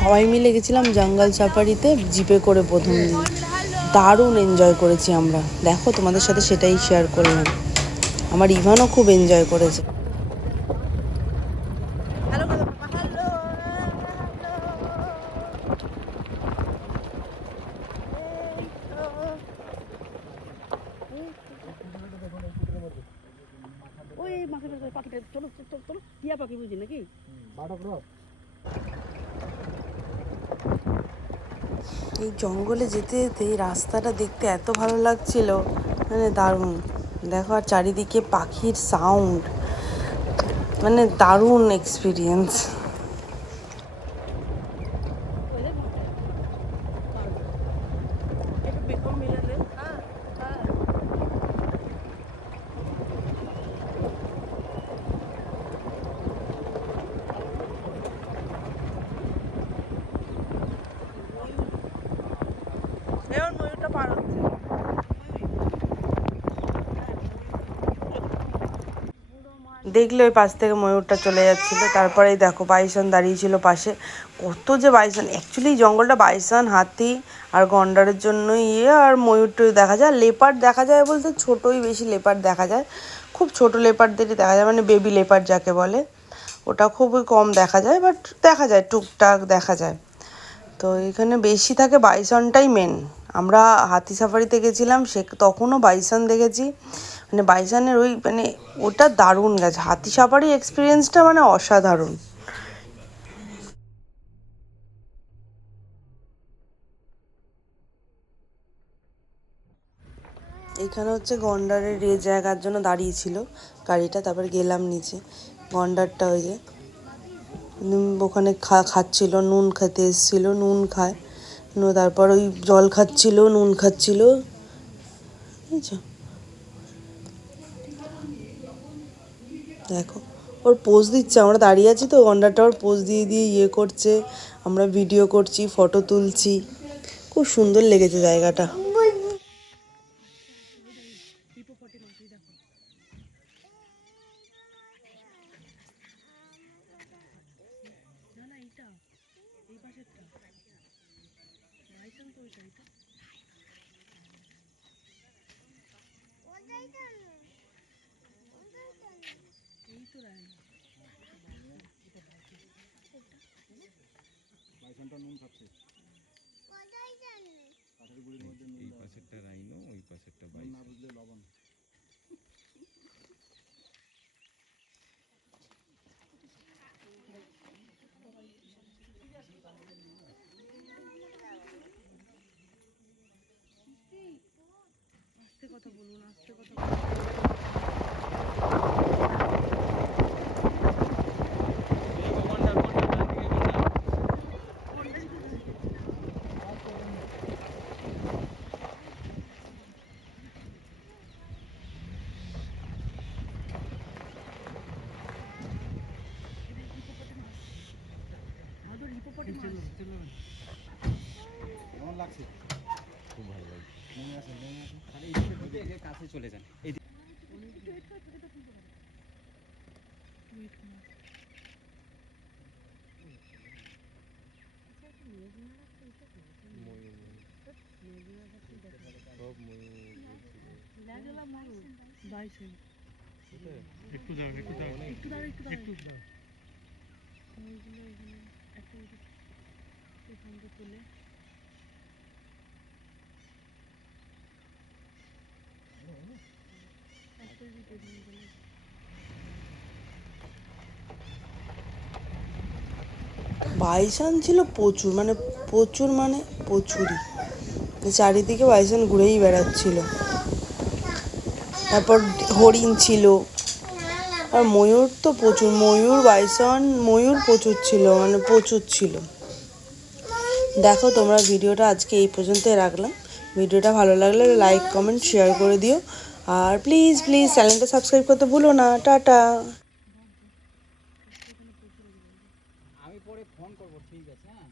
সবাই মিলে গেছিলাম জঙ্গল সাফারিতে জিপে করে প্রথম দিন। দারুণ এনজয় করেছি আমরা। দেখো তোমাদের সাথে সেটাই শেয়ার করলাম। আমার ইভানও খুব এনজয় করেছে। ওই পাখিটা চলো চলো চলো টিয়া পাখি বুঝি নাকি? এই জঙ্গলে যেতে যেতে এই রাস্তাটা দেখতে এত ভালো লাগছিল। মানে দারুণ। দেখো আর চারিদিকে পাখির সাউন্ড মানে দারুণ এক্সপিরিয়েন্স একটু বেকম মিলালে এবার ময়ূরটা পার হচ্ছে দেখলে ওই পাশ থেকে ময়ূরটা চলে যাচ্ছিল। তারপরেই দেখো বাইসন দাঁড়িয়েছিল পাশে। কত যে বাইসন অ্যাকচুয়ালি জঙ্গলটা বাইসন, হাতি আর গন্ডারের জন্য ইয়ে আর ময়ূর টয়ূর দেখা যায়। লেপার দেখা যায় বলতে ছোটোই বেশি লেপার দেখা যায়। খুব ছোট লেপার্ডদেরই দেখা যায় মানে বেবি লেপার যাকে বলে। ওটা খুবই কম দেখা যায় বাট দেখা যায়, টুকটাক দেখা যায়। তো এখানে বেশি থাকে বাইসনটাই মেন আমরা হাতি সাফারিতে গেছিলাম, সে তখনও বাইসন দেখেছি। মানে বাইসনের ওই মানে ওটা দারুণ গেছে। হাতি সাফারি এক্সপিরিয়েন্সটা মানে অসাধারণ। এখানে হচ্ছে গন্ডারের রে জায়গার জন্য দাঁড়িয়েছিল গাড়িটা, তারপর গেলাম নিচে। গন্ডারটা ওই যে ওখানে খা, খাচ্ছিল, নুন খেতে এসেছিল, নুন খায়। তারপর ওই জল খাচ্ছিল, নুন খাচ্ছিল। দেখো, ওর পোজ দিচ্ছে, আমরা দাঁড়িয়ে আছি তো গন্ডারটা ওর পোজ দিয়ে দিয়ে ইয়ে করছে। আমরা ভিডিও করছি ফটো তুলছি। খুব সুন্দর লেগেছে জায়গাটা। বাইসন তো ওইটা এটা গুড়ির মধ্যে রায় এই পাশেরটা রাইনো ওই পাশেরটা বাইশ আস্তে কথা বলুন আস্তে কথা আমাদের হিপোপটেমাস খুব ভালো লাগছে। কাছে চলে যান। এই একটু দাঁড়ান একটু দাঁড়ান একটু দাঁড়া একটু দাঁড়া একটু দাঁড়ান ওইগুলো এখানে একটা এখান থেকে তুলে একটা এদিকে এখানে তুলে। বাইসন ছিল প্রচুর মানে প্রচুর মানে প্রচুরই। চারিদিকে বাইসন ঘুরেই বেড়াচ্ছিল। তারপর হরিণ ছিল। আর ময়ূর তো প্রচুর, ময়ূর বাইসন, ময়ূর প্রচুর ছিল মানে প্রচুর ছিল। দেখো তোমরা ভিডিওটা আজকে এই পর্যন্তই রাখলাম। ভিডিওটা ভালো লাগলে লাইক কমেন্ট শেয়ার করে দিও। আর প্লিজ প্লিজ চ্যানেলটা সাবস্ক্রাইব করতে ভুলো না। টাটা। আমি পরে ফোন ঠিক আছে হ্যাঁ?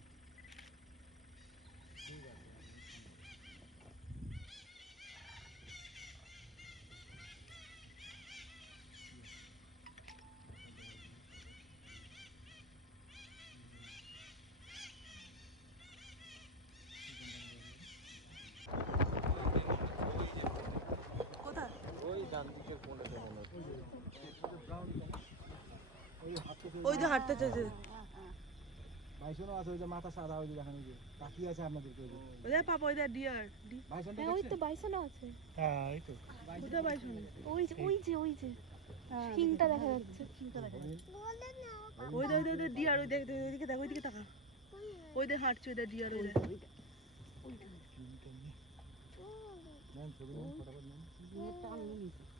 ওই যে হাঁটতে চলছে বাইসনও আছে ওই যে মাথা সাদা ওই যে দেখেন ওই যে তাকিয়ে আছে আপনাদেরকে ওই যে। ওই যে পাপা ওই যে ডিয়ার বাইসনটা হ্যাঁ ওই তো দেখছেন আছে। হ্যাঁ এই তো। কোথায় বাইসন ওই যে ওই যে ওই যে। শিংটা দেখা যাচ্ছে। ওই যে ওই যে ডিয়ার ওই দেখ দেখ, ওইদিকে দেখ ওইদিকে তাকা ওই যে হাঁটছে ওই যে ডিয়ার ওই যে। নেন ছবি নেন ফটাফট নেন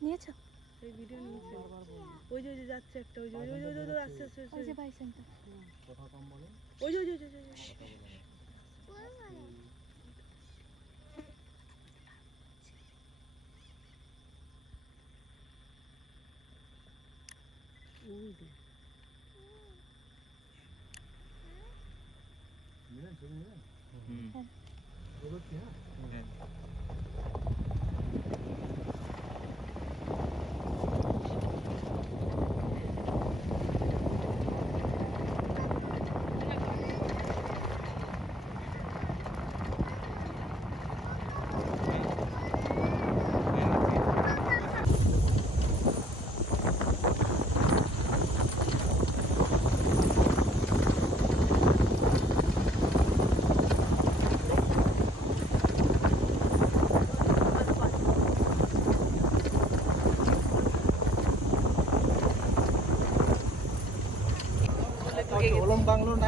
নিয়েছো এই ভিডিও নিয়েছে ওই যে ওই যে যাচ্ছে একটা ওই যে ওই যে ওই যে, ওই যে, ওই যে আস্তে আস্তে ওই যে আস্তে বাইসনটা কথা কম বলেন ওই যে ওই যে ওই যে, ওই যে নিলেন ছবি নিলেন হুম এবার কি হ্যাঁ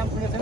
নাম শুনেছেন?